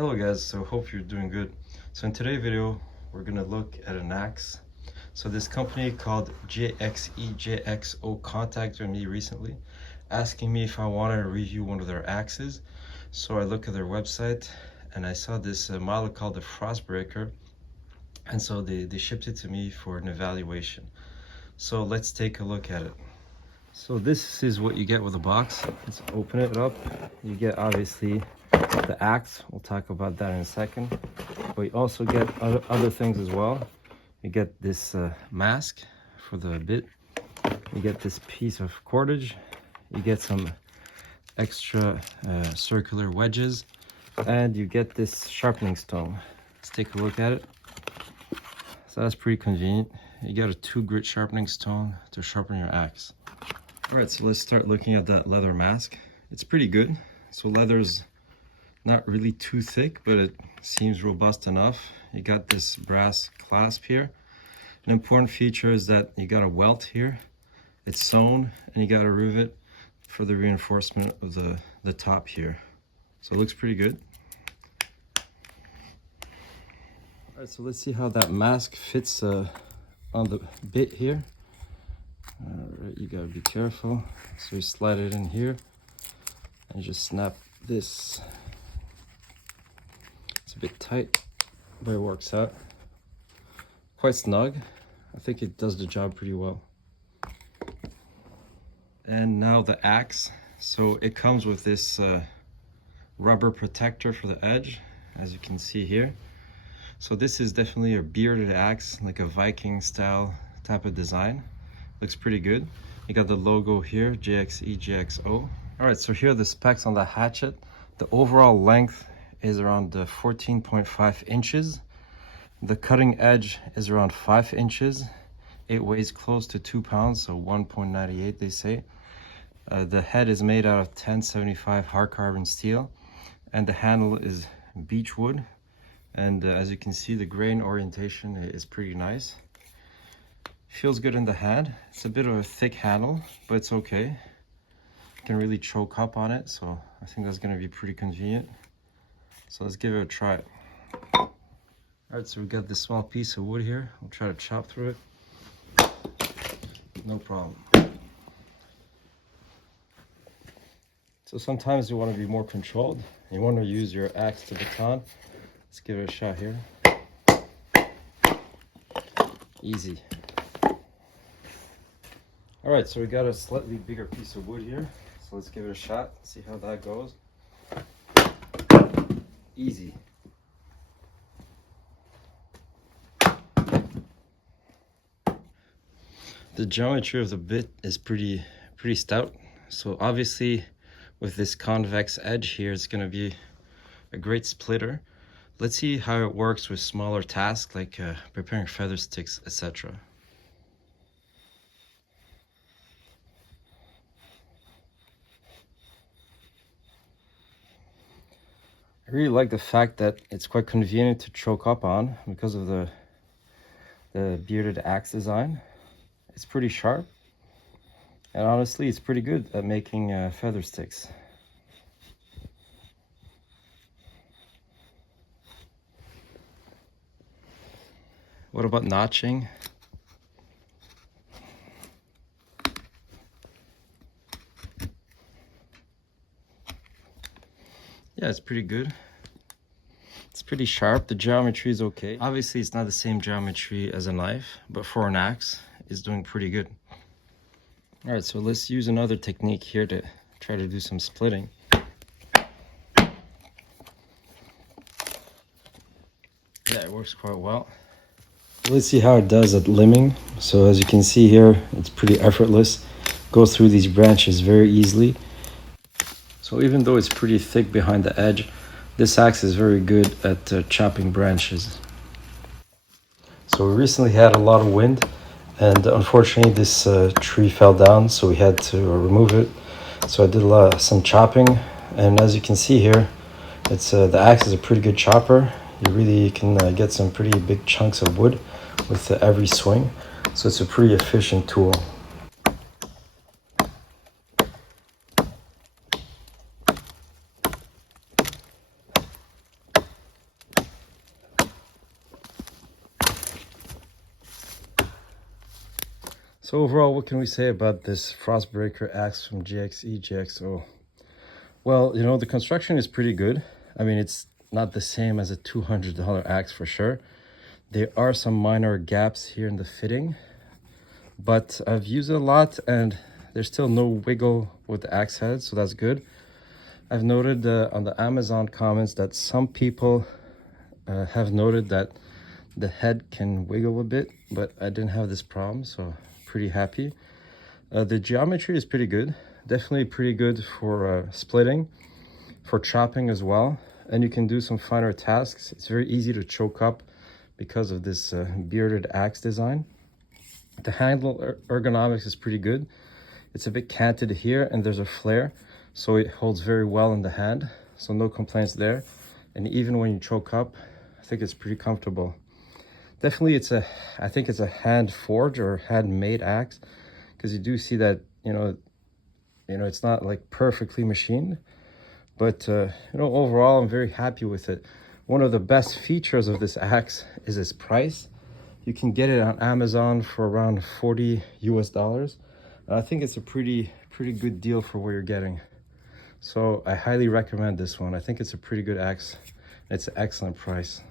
Hello guys, so hope you're doing good. So in today's video we're gonna look at an axe. So this company called JXE JXO contacted me recently asking me if I wanted to review one of their axes. So I look at their website and I saw this model called the Frostbreaker, and so they shipped it to me for an evaluation. So let's take a look at it. So this is what you get with a box. Let's open it up. You get obviously the axe. We'll talk about that in a second. But you also get other things as well. You get this mask for the bit. You get this piece of cordage. You get some extra circular wedges. And you get this sharpening stone. Let's take a look at it. So that's pretty convenient. You get a 2-grit sharpening stone to sharpen your axe. Alright, so let's start looking at that leather mask. It's pretty good. So leather's not really too thick, but it seems robust enough. You got this brass clasp here. An important feature is that you got a welt here. It's sewn, and you got a rivet for the reinforcement of the top here. So it looks pretty good. Alright, so let's see how that mask fits on the bit here. Alright, you gotta be careful. So you slide it in here and just snap this. It's a bit tight, but it works out. Quite snug. I think it does the job pretty well. And now the axe. So it comes with this rubber protector for the edge, as you can see here. So this is definitely a bearded axe, like a Viking style type of design. Looks pretty good. You got the logo here, JXE JXO. All right, so here are the specs on the hatchet. The overall length is around 14.5 inches. The cutting edge is around 5 inches. It weighs close to 2 pounds, so 1.98 they say. The head is made out of 1075 hard carbon steel, and the handle is beechwood. And as you can see, the grain orientation is pretty nice. Feels good in the hand. It's a bit of a thick handle, but it's okay. You can really choke up on it, so I think that's going to be pretty convenient. So let's give it a try. All right, so we got this small piece of wood here. We'll try to chop through it. No problem. So sometimes you want to be more controlled. You want to use your axe to baton. Let's give it a shot here. Easy. All right, so we got a slightly bigger piece of wood here. So let's give it a shot, see how that goes. Easy. The geometry of the bit is pretty stout. So obviously with this convex edge here, it's gonna be a great splitter. Let's see how it works with smaller tasks like preparing feather sticks, etc. I really like the fact that it's quite convenient to choke up on because of the bearded axe design. It's pretty sharp, and honestly it's pretty good at making feather sticks. What about notching? Yeah, it's pretty good. It's pretty sharp. The geometry is okay. Obviously, it's not the same geometry as a knife, but for an axe, it's doing pretty good. All right, so let's use another technique here to try to do some splitting. Yeah, it works quite well. Let's see how it does at limbing. So as you can see here, it's pretty effortless. Goes through these branches very easily. So even though it's pretty thick behind the edge, this axe is very good at chopping branches. So we recently had a lot of wind, and unfortunately this tree fell down, so we had to remove it. So I did some chopping, and as you can see here, it's the axe is a pretty good chopper. You really can get some pretty big chunks of wood with every swing. So it's a pretty efficient tool. So overall, what can we say about this Frostbreaker axe from JXE JXO? Well, you know, the construction is pretty good. I mean, it's not the same as a $200 axe for sure. There are some minor gaps here in the fitting, but I've used it a lot and there's still no wiggle with the axe head, so that's good. I've noted on the Amazon comments that some people have noted that the head can wiggle a bit, but I didn't have this problem, so pretty happy. The geometry is pretty good, definitely pretty good for splitting, for chopping as well, and you can do some finer tasks. It's very easy to choke up because of this bearded axe design. The handle ergonomics is pretty good. It's a bit canted here and there's a flare, so it holds very well in the hand, so no complaints there. And even when you choke up, I think it's pretty comfortable. Definitely I think it's a hand forged or handmade axe, because you do see that, you know, it's not like perfectly machined, but you know, overall I'm very happy with it. One of the best features of this axe is its price. You can get it on Amazon for around $40 US. I think it's a pretty good deal for what you're getting. So I highly recommend this one. I think it's a pretty good axe. It's an excellent price.